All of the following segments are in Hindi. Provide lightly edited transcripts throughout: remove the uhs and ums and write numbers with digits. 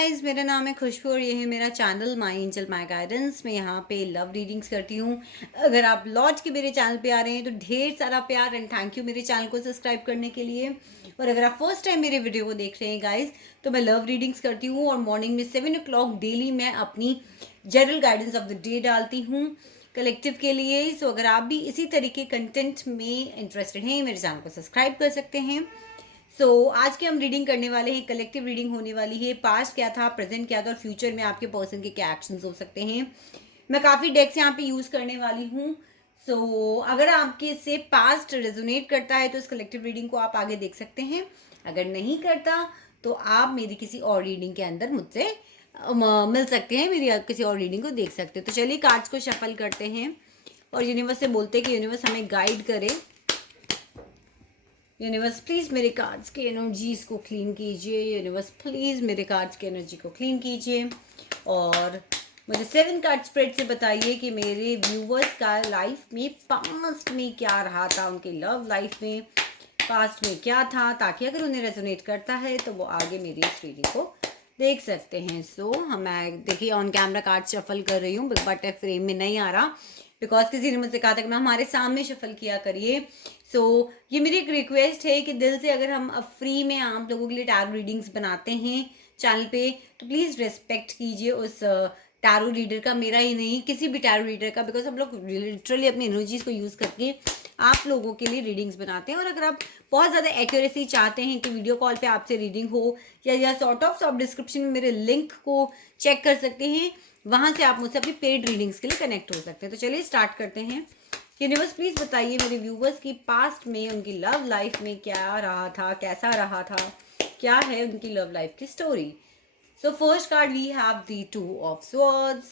गाइस, मेरा नाम है खुशबू और ये है मेरा channel my angel my guidance. मैं यहाँ पे लव रीडिंग्स करती हूँ। अगर आप लौट के मेरे चैनल पे आ रहे हैं तो ढेर सारा प्यार एंड थैंक यू मेरे चैनल को सब्सक्राइब करने के लिए। और अगर आप फर्स्ट टाइम मेरे वीडियो को देख रहे हैं गाइस, तो मैं लव रीडिंग्स करती हूँ और मॉर्निंग में 7 o'clock डेली मैं अपनी general guidance of the day डालती हूँ कलेक्टिव के लिए। सो अगर आप भी इसी तरीके कंटेंट में इंटरेस्टेड हैं, मेरे चैनल को सब्सक्राइब कर सकते हैं। आज की हम रीडिंग करने वाले हैं, कलेक्टिव रीडिंग होने वाली है। पास्ट क्या था, प्रेजेंट क्या था और फ्यूचर में आपके पर्सन के क्या एक्शंस हो सकते हैं। मैं काफ़ी डेक्स यहाँ पे यूज़ करने वाली हूँ। अगर आपके से पास्ट रेजोनेट करता है तो इस कलेक्टिव रीडिंग को आप आगे देख सकते हैं। अगर नहीं करता तो आप मेरी किसी और रीडिंग के अंदर मुझसे मिल सकते हैं, मेरी किसी और रीडिंग को देख सकते हैं। तो चलिए कार्ड्स को शफल करते हैं और यूनिवर्स से बोलते हैं कि यूनिवर्स हमें गाइड करे। यूनिवर्स प्लीज़ मेरे कार्ड्स की एनर्जीज को क्लीन कीजिए। यूनिवर्स प्लीज़ मेरे कार्ड्स की एनर्जी को क्लीन कीजिए और मुझे 7 कार्ड स्प्रेड से बताइए कि मेरे व्यूवर्स का लाइफ में पास्ट में क्या रहा था, उनके लव लाइफ में पास्ट में क्या था, ताकि अगर उन्हें रेजोनेट करता है तो वो आगे मेरी इस रीडिंग को देख सकते हैं। मैं देखिए ऑन कैमरा कार्ड शफल कर रही हूँ बट फ्रेम में नहीं आ रहा बिकॉज किसी ने मुझसे कहा था कि मैं हमारे सामने शफल किया करिए। ये मेरी एक रिक्वेस्ट है कि दिल से अगर हम अब फ्री में आप लोगों के लिए टैरो रीडिंग्स बनाते हैं चैनल पे तो प्लीज़ रेस्पेक्ट कीजिए उस टैरो रीडर का, मेरा ही नहीं किसी भी टैरो रीडर का, बिकॉज हम लोग लिटरली अपनी एनर्जीज को यूज़ करके आप लोगों के लिए रीडिंग्स बनाते हैं। और अगर आप बहुत ज़्यादा एक्यूरेसी चाहते हैं कि वीडियो कॉल पे आपसे रीडिंग हो या सॉर्ट ऑफ आप डिस्क्रिप्शन में मेरे लिंक को चेक कर सकते हैं, वहाँ से आप मुझसे अपनी पेड रीडिंग्स के लिए कनेक्ट हो सकते हैं। तो चलिए स्टार्ट करते हैं। यूनिवर्स प्लीज़ बताइए मेरे व्यूवर्स की पास्ट में उनकी लव लाइफ में क्या रहा था, कैसा रहा था, क्या है उनकी लव लाइफ की story. So first card we have the Two of Swords,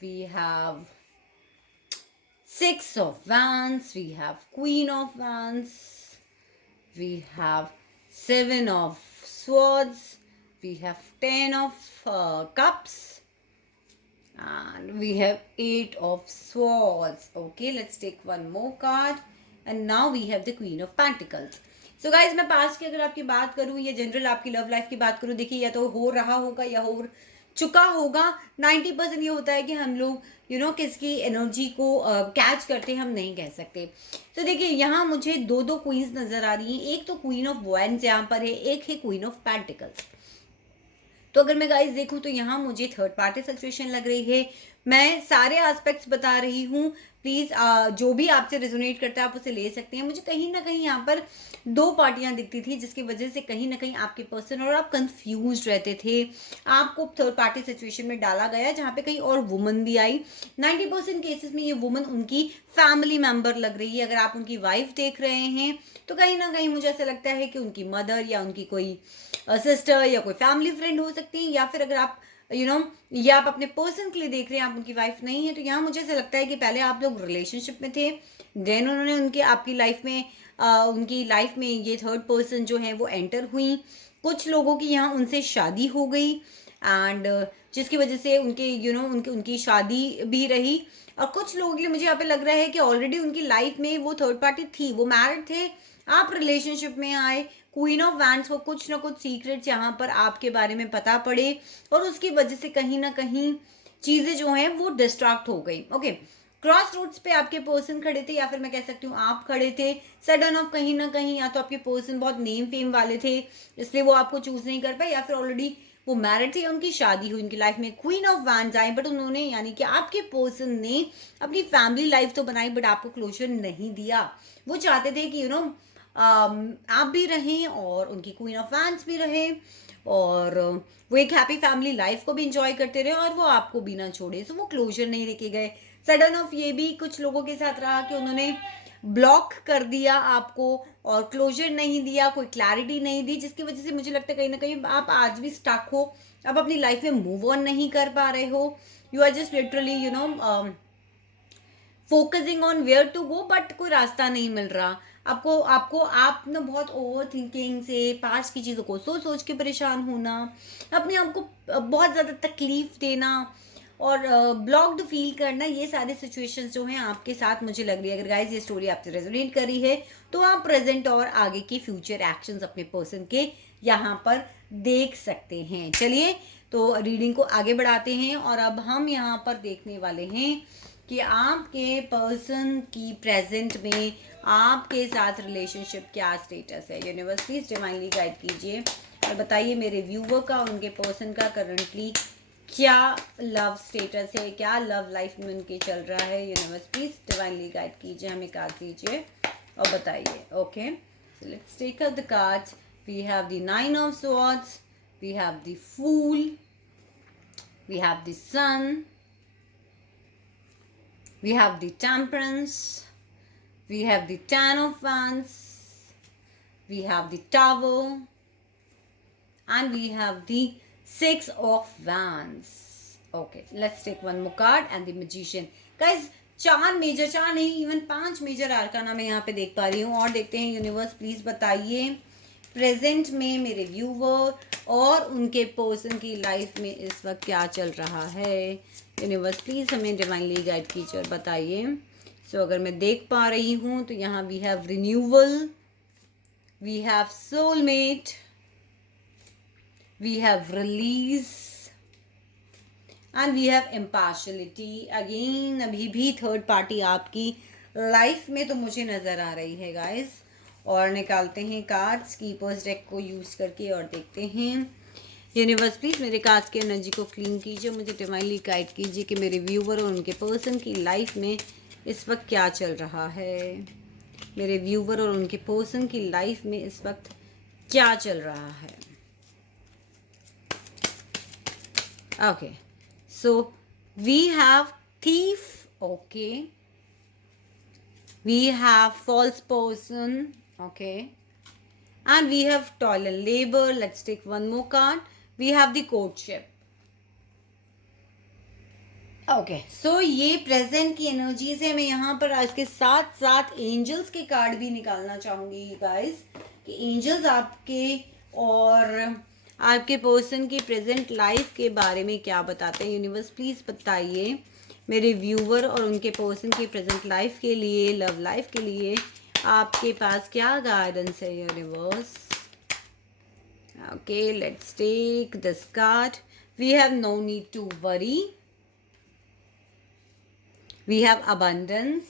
we have Six of Wands, we have Queen of Wands, we have Seven of Swords, we have Ten of Cups, and we have Eight of Swords. Okay, let's take one more card, and now we have the Queen of Pentacles. So guys मैं पास्ट की अगर आपकी बात करूँ या जनरल आपकी लव लाइफ की बात करूँ, देखिए या तो हो रहा होगा या हो चुका होगा। 90% ये होता है कि हम लोग किसकी एनर्जी को कैच करते हैं, हम नहीं कह सकते। तो देखिए यहाँ मुझे दो क्वींस नजर आ रही हैं। एक तो क्वीन ऑफ वैंड्स यहाँ पर है, एक है क्वीन ऑफ पेंटिकल्स। तो अगर मैं गाइस देखूं तो यहाँ मुझे थर्ड पार्टी सिचुएशन लग रही है। मैं सारे एस्पेक्ट्स बता रही हूँ, प्लीज़ जो भी आपसे रेजोनेट करता है आप उसे ले सकते हैं। मुझे कहीं ना कहीं यहाँ पर दो पार्टियां दिखती थी जिसकी वजह से कहीं ना कहीं आपके पर्सन और आप कंफ्यूज रहते थे। आपको थर्ड पार्टी सिचुएशन में डाला गया जहाँ पे कहीं और वुमन भी आई। 90% केसेस में ये वुमन उनकी फैमिली मेंबर लग रही है। अगर आप उनकी वाइफ देख रहे हैं तो कहीं ना कहीं मुझे ऐसा लगता है कि उनकी मदर या उनकी कोई सिस्टर या कोई फैमिली फ्रेंड हो सकती है, या फिर अगर आप या आप अपने पर्सन के लिए देख रहे हैं, आप उनकी वाइफ नहीं है, तो यहाँ मुझे ऐसा लगता है कि पहले आप लोग रिलेशनशिप में थे, देन उन्होंने उनकी आपकी लाइफ में उनकी लाइफ में ये थर्ड पर्सन जो है वो एंटर हुई। कुछ लोगों की यहाँ उनसे शादी हो गई एंड जिसकी वजह से उनके उनकी शादी भी रही। और कुछ लोगों के लिए मुझे यहाँ पे लग रहा है कि ऑलरेडी उनकी लाइफ में वो थर्ड पार्टी थी, वो मैरिड थे, आप रिलेशनशिप में आए। क्वीन ऑफ वैंड्स को कुछ ना कुछ सीक्रेट्स यहाँ पर आपके बारे में पता पड़े और उसकी वजह से कहीं ना कहीं चीजें जो हैं वो डिस्ट्रैक्ट हो गई। ओके, क्रॉस रोड्स पे आपके पर्सन खड़े थे या फिर मैं कह सकती हूँ आप खड़े थे। सडन ऑफ कहीं ना कहीं या तो आपके पर्सन बहुत नेम फेम वाले थे इसलिए वो आपको चूज नहीं कर पाए, या फिर ऑलरेडी वो मैरिड थे, उनकी शादी हुई, उनकी लाइफ में queen of wands I, but उन्होंने यानी कि आपके पर्सन ने अपनी फैमिली लाइफ तो बनाई बट आपको क्लोजर नहीं दिया। वो चाहते थे कि आप भी रहें और उनकी क्वीन ऑफ वैंड्स भी रहे और वो एक हैप्पी फैमिली लाइफ को भी इंजॉय करते रहे और वो आपको भी ना छोड़े। सो वो क्लोजर नहीं लेके गए। सडन ऑफ ये भी कुछ लोगों के साथ रहा कि उन्होंने ब्लॉक कर दिया आपको और क्लोजर नहीं दिया, कोई क्लैरिटी नहीं दी, जिसकी वजह से मुझे लगता है कहीं ना कहीं आप आज भी स्टक हो, आप अपनी लाइफ में मूव ऑन नहीं कर पा रहे हो। You are just literally focusing on where to go but कोई रास्ता नहीं मिल रहा आपको। आप ना बहुत ओवर थिंकिंग से पास्ट की चीज़ों को सोच सोच के परेशान होना, अपने आप को बहुत ज़्यादा तकलीफ देना और ब्लॉक्ड फील करना, ये सारे सिचुएशंस जो हैं आपके साथ मुझे लग रही है। अगर गाइज ये स्टोरी आपसे रेजोनेट कर रही है तो आप प्रेजेंट और आगे की फ्यूचर एक्शंस अपने पर्सन के यहाँ पर देख सकते हैं। चलिए तो रीडिंग को आगे बढ़ाते हैं और अब हम यहाँ पर देखने वाले हैं कि आपके पर्सन की प्रेजेंट में आपके साथ रिलेशनशिप क्या स्टेटस है। यूनिवर्स प्लीज डिवाइनली गाइड कीजिए और बताइए मेरे व्यूवर का और उनके पर्सन का करंटली क्या लव स्टेटस है, क्या लव लाइफ में उनके चल रहा है। यूनिवर्स प्लीज डिवाइनली गाइड कीजिए, हमें कार्ड दीजिए और बताइए। Okay, so let's take out the cards. We have the 9 of swords, we have the fool, we have the sun, we have the temperance, we have the 10 of wands, we have the tower, and we have the 6 of wands. Okay, let's take one more card and the magician. Guys, 4 major, 4 नहीं इवन 5 मेजर आर्काना मैं यहाँ पे देख पा रही हूँ। और देखते हैं यूनिवर्स प्लीज बताइए प्रेजेंट में मेरे व्यूवर और उनके पर्सन की लाइफ में इस वक्त क्या चल रहा है। यूनिवर्स प्लीज हमें डिवाइनली गाइड कीजिए और बताइए। सो अगर मैं देख पा रही हूँ तो यहाँ we have renewal, we have soulmate, we have release and we have impartiality. Again अभी भी थर्ड पार्टी आपकी लाइफ में तो मुझे नज़र आ रही है गाइज। और निकालते हैं कार्ड्स कीपर्स डेक को यूज़ करके और देखते हैं। यूनिवर्स प्लीज मेरे कार्ड्स की एनर्जी को क्लीन कीजिए, मुझे डिवाइनली गाइड कीजिए कि मेरे व्यूवर और उनके पर्सन की लाइफ में इस वक्त क्या चल रहा है। मेरे व्यूवर और उनके पर्सन की लाइफ में इस वक्त क्या चल रहा है। Okay, so we have thief, okay, we have false person, okay, and we have toil and labor. Let's take one more card. We have the courtship. Okay, so ये प्रेजेंट की एनर्जीज है। मैं यहाँ पर इसके साथ साथ एंजल्स के कार्ड भी निकालना चाहूँगी गाइस कि एंजल्स आपके और आपके पर्सन की प्रेजेंट लाइफ के बारे में क्या बताते हैं। यूनिवर्स प्लीज बताइए मेरे व्यूवर और उनके पर्सन की प्रेजेंट लाइफ के लिए, लव लाइफ के लिए आपके पास क्या गाइडेंस है universe. Okay, let's take this card. We have no need to worry, we have abundance,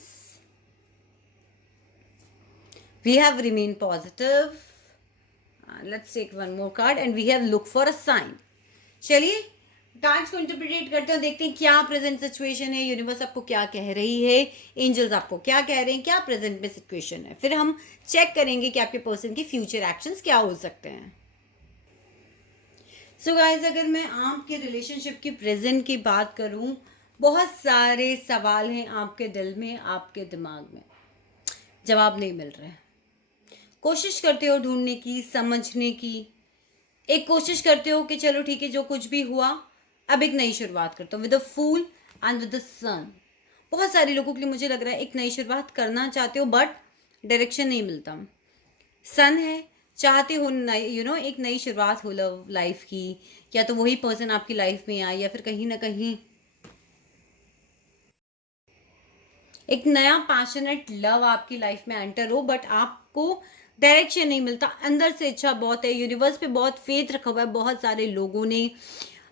we have remain positive. Let's take one more card and we have look for a sign. चलिए कार्ड्स को इंटरप्रिटेट करते हो, देखते हैं क्या प्रेजेंट सिचुएशन है, यूनिवर्स आपको क्या कह रही है, एंजल्स आपको क्या कह रहे हैं, क्या प्रेजेंट में सिचुएशन है। फिर हम चेक करेंगे कि आपके पर्सन की फ्यूचर एक्शंस क्या हो सकते हैं। सो गाइज, अगर मैं आपके रिलेशनशिप की प्रेजेंट की बात करूं, बहुत सारे सवाल हैं आपके दिल में, आपके दिमाग में, जवाब नहीं मिल रहे। कोशिश करते हो ढूंढने की, समझने की, एक कोशिश करते हो कि चलो ठीक है जो कुछ भी हुआ अब एक नई शुरुआत करता हूँ। With the fool and with the sun, बहुत सारे लोगों के लिए मुझे लग रहा है एक नई शुरुआत करना चाहते हो बट डायरेक्शन नहीं मिलता। सन है, चाहते हो एक नई शुरुआत हो लव लाइफ की, या तो वही पर्सन आपकी लाइफ में आए या फिर कहीं ना कहीं एक नया पैशनेट लव आपकी लाइफ में एंटर हो, बट आपको डायरेक्शन नहीं मिलता। अंदर से इच्छा बहुत है, यूनिवर्स पे बहुत फेथ रखा हुआ है बहुत सारे लोगों ने,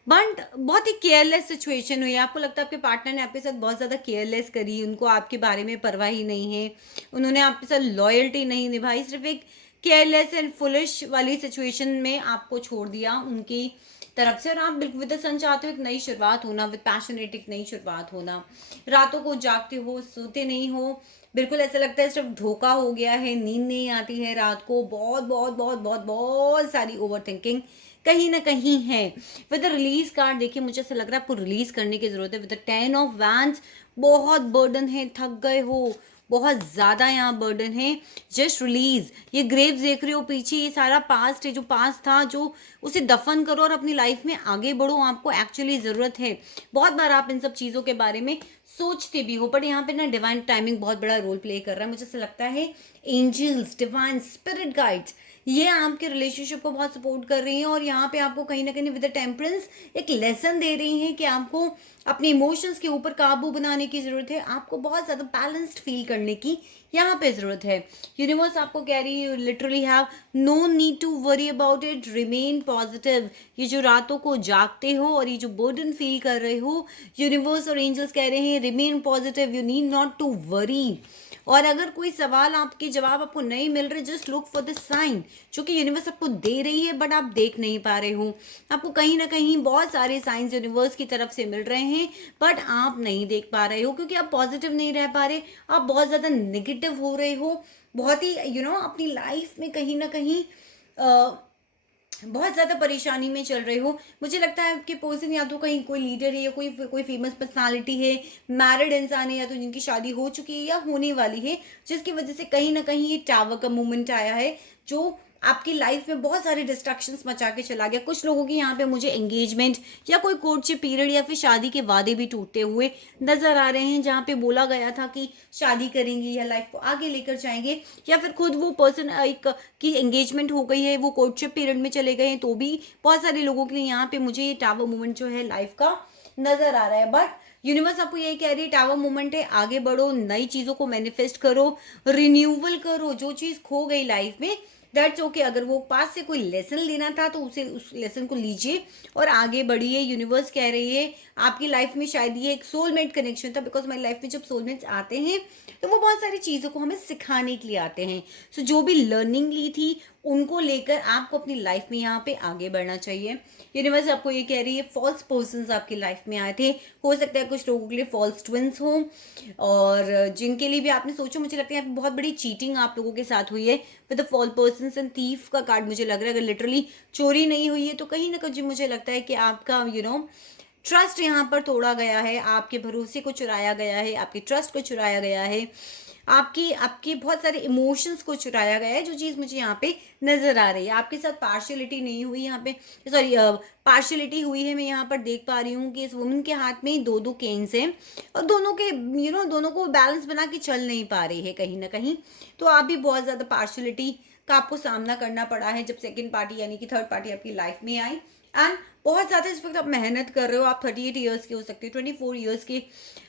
बट बहुत ही केयरलेस सिचुएशन हुई है। आपको लगता है आपके पार्टनर ने आपके साथ बहुत ज़्यादा केयरलेस करी, उनको आपके बारे में परवाह ही नहीं है, उन्होंने आपके साथ लॉयल्टी नहीं निभाई, सिर्फ एक केयरलेस एंड फुलिश वाली सिचुएशन में आपको छोड़ दिया उनकी तरफ से। और आप बिल्कुल विद द सन चाहते हो एक नई शुरुआत होना, विद पैशनेट एक नई शुरुआत होना। रातों को जागते हो, सोते नहीं हो, बिल्कुल ऐसा लगता है सिर्फ धोखा हो गया है, नींद नहीं आती है रात को, बहुत बहुत बहुत बहुत बहुत सारी ओवर थिंकिंग कहीं ना कहीं है। विद द रिलीज कार्ड देखिए, मुझे ऐसा लग रहा है आपको रिलीज करने की जरूरत है। विद द 10 ऑफ वैंड्स, बहुत बर्डन है, थक गए हो, बहुत ज़्यादा यहाँ बर्डन है, जस्ट रिलीज। ये ग्रेव्स देख रहे हो पीछे, ये सारा पास्ट है, जो पास्ट था जो उसे दफन करो और अपनी लाइफ में आगे बढ़ो, आपको एक्चुअली ज़रूरत है। बहुत बार आप इन सब चीज़ों के बारे में सोचते भी हो, बट यहाँ पे ना डिवाइन टाइमिंग बहुत बड़ा रोल प्ले कर रहा है। मुझे ऐसा लगता है एंजल्स, डिवाइन स्पिरिट गाइड्स ये आपके रिलेशनशिप को बहुत सपोर्ट कर रही हैं और यहाँ पे आपको कहीं ना कहीं विद द टेम्परेंस एक लेसन दे रही हैं कि आपको अपने इमोशंस के ऊपर काबू बनाने की ज़रूरत है, आपको बहुत ज़्यादा बैलेंस्ड फील करने की यहाँ पे ज़रूरत है। यूनिवर्स आपको कह रही है you literally have no need to worry about it, remain positive. ये जो रातों को जागते हो और ये जो बर्डन फील कर रहे हो, यूनिवर्स और एंजल्स कह रहे हैं remain positive, you need not to worry. और अगर कोई सवाल आपके जवाब आपको नहीं मिल रहे, just look for the sign जो कि यूनिवर्स आपको दे रही है बट आप देख नहीं पा रहे हो। आपको कहीं ना कहीं बहुत सारे साइंस यूनिवर्स की तरफ से मिल रहे हैं बट आप नहीं देख पा रहे हो क्योंकि आप पॉजिटिव नहीं रह पा रहे, आप बहुत ज़्यादा नेगेटिव हो रहे हो, बहुत ही अपनी लाइफ में कहीं ना कहीं बहुत ज़्यादा परेशानी में चल रहे हो। मुझे लगता है आपके पर्सन या तो कहीं कोई लीडर है या कोई फेमस पर्सनालिटी है, मैरिड इंसान है या तो जिनकी शादी हो चुकी है या होने वाली है, जिसकी वजह से कहीं ना कहीं ये टावर का मूवमेंट आया है जो आपकी लाइफ में बहुत सारे डिस्ट्रैक्शंस मचा के चला गया। कुछ लोगों की यहाँ पे मुझे एंगेजमेंट या कोई कोर्टशिप पीरियड या फिर शादी के वादे भी टूटते हुए नजर आ रहे हैं, जहाँ पे बोला गया था कि शादी करेंगे या लाइफ को आगे लेकर जाएंगे, या फिर खुद वो पर्सन एक की एंगेजमेंट हो गई है, वो कोर्टशिप पीरियड में चले गए हैं, तो भी बहुत सारे लोगों के लिए यहाँ पे मुझे ये टावर मूवमेंट जो है लाइफ का नजर आ रहा है। बट यूनिवर्स आपको यही कह रही है टावर मूवमेंट है, आगे बढ़ो, नई चीज़ों को मैनिफेस्ट करो, रिन्यूअल करो, जो चीज़ खो गई लाइफ में दैट्स ओके। अगर वो पास से कोई लेसन लेना था तो उसे उस लेसन को लीजिए और आगे बढ़िए। यूनिवर्स कह रही है आपकी लाइफ में शायद ये एक सोलमेट कनेक्शन था, बिकॉज हमारी लाइफ में जब सोलमेट्स आते हैं तो वो बहुत सारी चीज़ों को हमें सिखाने के लिए आते हैं। सो जो भी लर्निंग ली थी उनको लेकर आपको अपनी लाइफ में यहाँ पे आगे बढ़ना चाहिए। यूनिवर्स आपको ये कह रही है फॉल्स पर्सन्स आपकी लाइफ में आए थे, हो सकता है कुछ लोगों के लिए फॉल्स ट्विंस हो और जिनके लिए भी आपने सोचो, मुझे लगता है बहुत बड़ी चीटिंग आप लोगों के साथ हुई है with the fall person and thief का कार्ड मुझे लग रहा है। अगर लिटरली चोरी नहीं हुई है तो कहीं ना कहीं मुझे लगता है कि आपका ट्रस्ट यहाँ पर तोड़ा गया है, आपके भरोसे को चुराया गया है, आपके ट्रस्ट को चुराया गया है, आपकी आपके बहुत सारे इमोशंस को चुराया गया है, जो चीज़ मुझे यहाँ पे नजर आ रही है। आपके साथ पार्शियलिटी नहीं हुई यहाँ पे, सॉरी पार्शियलिटी हुई है। मैं यहाँ पर देख पा रही हूँ कि इस वुमन के हाथ में दो दो केन्स हैं और दोनों के दोनों को बैलेंस बना के चल नहीं पा रही है कहीं ना कहीं। तो आप भी बहुत ज़्यादा पार्शियलिटी का आपको सामना करना पड़ा है जब सेकेंड पार्टी यानी कि थर्ड पार्टी आपकी लाइफ में आई। एंड बहुत ज़्यादा इस वक्त आप मेहनत कर रहे हो, आप 38 ईयर्स के हो सकते हो, 24 ईयर्स के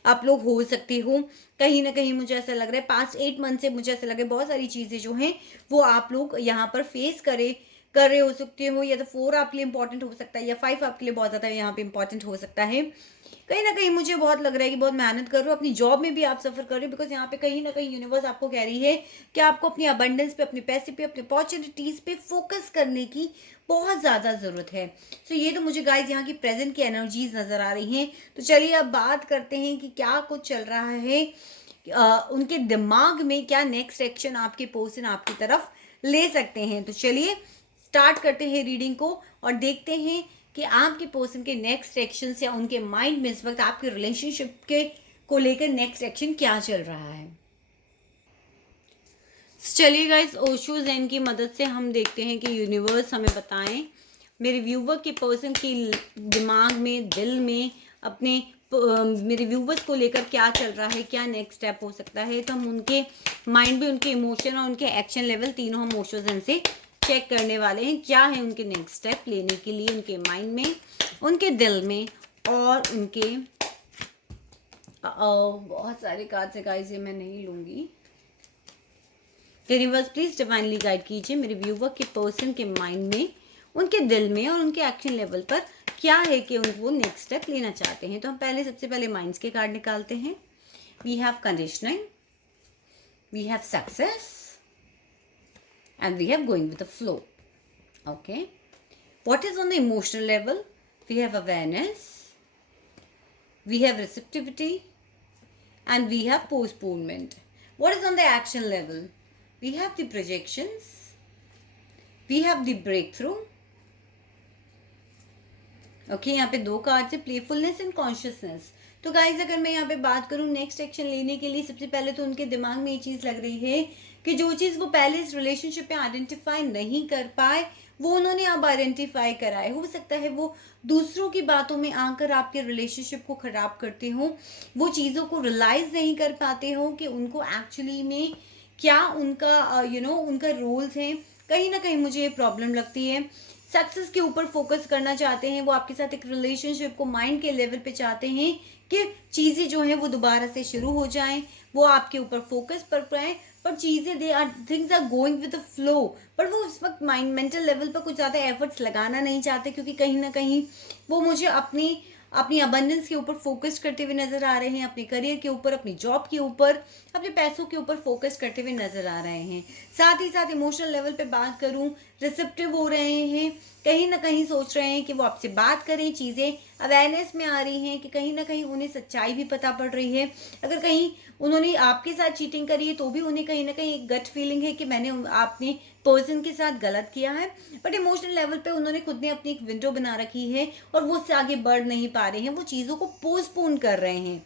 आप लोग हो सकते हो। कहीं ना कहीं मुझे ऐसा लग रहा है पास्ट 8 मंथ से मुझे ऐसा लग रहा है बहुत सारी चीज़ें जो हैं वो आप लोग यहाँ पर फेस कर रहे हो सकते हो, या तो 4 आपके लिए इंपॉर्टेंट हो सकता है या 5 आपके लिए बहुत ज़्यादा यहाँ पे इंपॉर्टेंट हो सकता है। कहीं ना कहीं मुझे बहुत लग रहा है कि बहुत मेहनत कर रहे हो, अपनी जॉब में भी आप सफ़र कर रहे हो, बिकॉज यहाँ पे कहीं ना कहीं यूनिवर्स आपको कह रही है कि आपको अपनी अबंडेंस पे, अपने पैसे पे, अपने अपॉर्चुनिटीज़ पे फोकस करने की बहुत ज़्यादा ज़रूरत है। सो ये तो मुझे गाइज यहाँ की प्रेजेंट की एनर्जीज नज़र आ रही हैं। तो चलिए अब बात करते हैं कि क्या कुछ चल रहा है उनके दिमाग में, क्या नेक्स्ट एक्शन आपके पर्सन आपकी तरफ ले सकते हैं। तो चलिए स्टार्ट करते हैं रीडिंग को और देखते हैं कि आपके पर्सन के नेक्स्ट एक्शंस या उनके माइंड में इस वक्त आपके रिलेशनशिप के को लेकर नेक्स्ट एक्शन क्या चल रहा है। चलिए गाइस ओशो ज़ेन की मदद से हम देखते हैं कि यूनिवर्स हमें बताएं मेरे व्यूवर के पर्सन की दिमाग में, दिल में, अपने मेरे व्यूवर्स को लेकर क्या चल रहा है, क्या नेक्स्ट स्टेप हो सकता है। तो हम उनके माइंड में, उनके इमोशन और उनके एक्शन लेवल तीनों हम ओशो ज़ेन से चेक करने वाले हैं। क्या है उनके नेक्स्ट स्टेप लेने के लिए उनके माइंड में, उनके दिल में और उनके बहुत सारे कार्ड्स है गाइस, ये मैं नहीं लूँगी। यूनिवर्स प्लीज डिवाइनली गाइड कीजिए मेरे व्यूवर के पर्सन के माइंड में, उनके दिल में और उनके एक्शन लेवल पर क्या है कि वो नेक्स्ट स्टेप लेना चाहते हैं। तो हम सबसे पहले माइंड्स के कार्ड निकालते हैं। We have conditioning, we have success and we have going with the flow. Okay, what is on the emotional level? We have awareness, we have receptivity and we have postponement. What is on the action level? We have the projections, we have the breakthrough. Okay, यहाँ पे दो कार्ड है, प्लेफुलनेस एंड कॉन्शियसनेस। तो गाइज अगर मैं यहाँ पे बात करूँ नेक्स्ट एक्शन लेने के लिए, सबसे पहले तो उनके दिमाग में ये चीज़ लग रही है कि जो चीज़ वो पहले इस रिलेशनशिप में आइडेंटिफाई नहीं कर पाए वो उन्होंने अब आइडेंटिफाई करा है। हो सकता है वो दूसरों की बातों में आकर आपके रिलेशनशिप को ख़राब करते हो, वो चीज़ों को रियलाइज़ नहीं कर पाते हो कि उनको एक्चुअली में क्या उनका उनका रोल्स हैं। कहीं ना कहीं मुझे ये प्रॉब्लम लगती है। सक्सेस के ऊपर फोकस करना चाहते हैं, वो आपके साथ एक रिलेशनशिप को माइंड के लेवल पे चाहते हैं कि चीज़ें जो हैं वो दोबारा से शुरू हो जाएं, वो आपके ऊपर फोकस कर पाएँ, पर चीज़ें things are going with the flow, पर वो उस वक्त माइंड मेंटल लेवल पर कुछ ज़्यादा एफर्ट्स लगाना नहीं चाहते, क्योंकि कहीं ना कहीं वो मुझे अपनी अपनी अबंडेंस के ऊपर फोकस करते हुए नजर आ रहे हैं, अपने करियर के ऊपर, अपनी जॉब के ऊपर, अपने पैसों के ऊपर फोकस करते हुए नजर आ रहे हैं। साथ ही साथ इमोशनल लेवल पे बात करूं, रिसेप्टिव हो रहे हैं, कहीं ना कहीं सोच रहे हैं कि वो आपसे बात करें, चीज़ें अवेयरनेस में आ रही हैं कि कहीं ना कहीं उन्हें सच्चाई भी पता पड़ रही है। अगर कहीं उन्होंने आपके साथ चीटिंग करी है तो भी उन्हें कहीं ना कहीं एक गट फीलिंग है कि आपने पर्सन के साथ गलत किया है, बट इमोशनल लेवल पे उन्होंने खुद ने अपनी एक विंडो बना रखी है और वो उससे आगे बढ़ नहीं पा रहे हैं, वो चीज़ों को पोस्टपोन कर रहे हैं।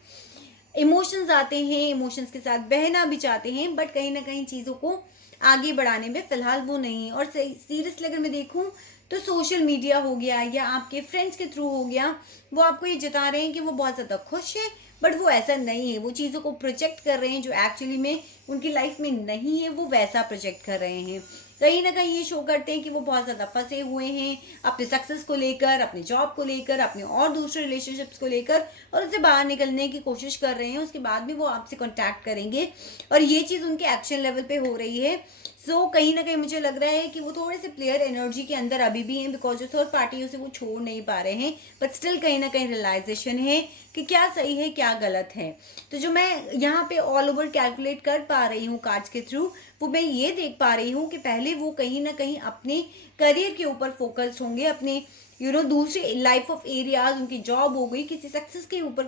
इमोशंस आते हैं, इमोशंस के साथ बहना भी चाहते हैं, बट कहीं ना कहीं चीज़ों को आगे बढ़ाने में फिलहाल वो नहीं है। और सीरियसली अगर मैं देखूं तो सोशल मीडिया हो गया या आपके फ्रेंड्स के थ्रू हो गया, वो आपको ये जता रहे हैं कि वो बहुत ज़्यादा खुश है, बट वो ऐसा नहीं है। वो चीज़ों को प्रोजेक्ट कर रहे हैं जो एक्चुअली में उनकी लाइफ में नहीं है, वो वैसा प्रोजेक्ट कर रहे हैं। कहीं ना कहीं ये शो करते हैं कि वो बहुत ज़्यादा फंसे हुए हैं अपने सक्सेस को लेकर, अपने जॉब को लेकर, अपने और दूसरे रिलेशनशिप्स को लेकर, और उससे बाहर निकलने की कोशिश कर रहे हैं। उसके बाद भी वो आपसे कॉन्टैक्ट करेंगे और ये चीज़ उनके एक्शन लेवल पे हो रही है। सो कहीं ना कहीं मुझे लग रहा है कि वो थोड़े से प्लेयर एनर्जी के अंदर अभी भी हैं, बिकॉज जो थर्ड पार्टी है उसे वो छोड़ नहीं पा रहे हैं, बट स्टिल कहीं ना कहीं रियलाइजेशन है कि क्या सही है क्या गलत है। तो जो मैं यहाँ पे ऑल ओवर कैलकुलेट कर पा रही हूँ कार्ड्स के थ्रू, वो मैं ये देख पा रही हूँ कि पहले वो कहीं ना कहीं अपने करियर के ऊपर फोकस्ड होंगे, अपने दूसरे लाइफ ऑफ एरियाज, उनकी जॉब हो गई, किसी सक्सेस के ऊपर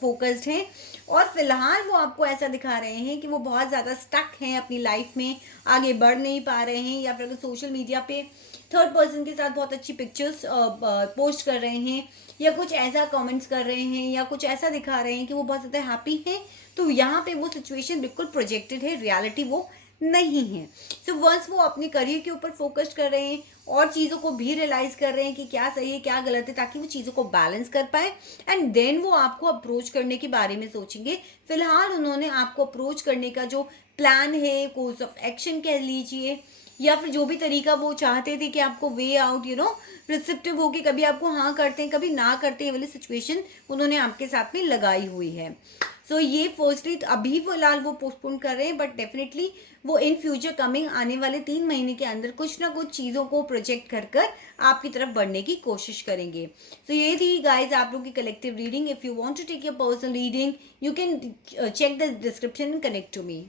फोकस्ड हैं। और फिलहाल वो आपको ऐसा दिखा रहे हैं कि वो बहुत ज़्यादा स्टक हैं अपनी लाइफ में, आगे बढ़ नहीं पा रहे हैं, या फिर अगर सोशल मीडिया पे थर्ड पर्सन के साथ बहुत अच्छी पिक्चर्स पोस्ट कर रहे हैं, या कुछ ऐसा कमेंट्स कर रहे हैं, या कुछ ऐसा दिखा रहे हैं कि वो बहुत ज़्यादा हैप्पी हैं, तो यहाँ पे वो सिचुएशन बिल्कुल प्रोजेक्टेड है, रियलिटी वो नहीं है। सो वंस वो अपने करियर के ऊपर फोकस कर रहे हैं और चीज़ों को भी रियलाइज कर रहे हैं कि क्या सही है क्या गलत है, ताकि वो चीज़ों को बैलेंस कर पाए, एंड देन वो आपको अप्रोच करने के बारे में सोचेंगे। फिलहाल उन्होंने आपको अप्रोच करने का जो प्लान है, कोर्स ऑफ एक्शन कह लीजिए, या फिर जो भी तरीका वो चाहते थे कि आपको वे आउट रिसेप्टिव होके कभी आपको हाँ करते हैं कभी ना करते हैं वाली सिचुएशन उन्होंने आपके साथ में लगाई हुई है। सो ये फर्स्टली अभी फिलहाल वो पोस्टपोन कर रहे हैं, बट डेफिनेटली वो इन फ्यूचर कमिंग आने वाले 3 महीने के अंदर कुछ ना कुछ चीज़ों को प्रोजेक्ट कर कर आपकी तरफ बढ़ने की कोशिश करेंगे। तो ये थी गाइज आप लोग की collective reading. If you want to take your personal reading, you can check the description and connect to me.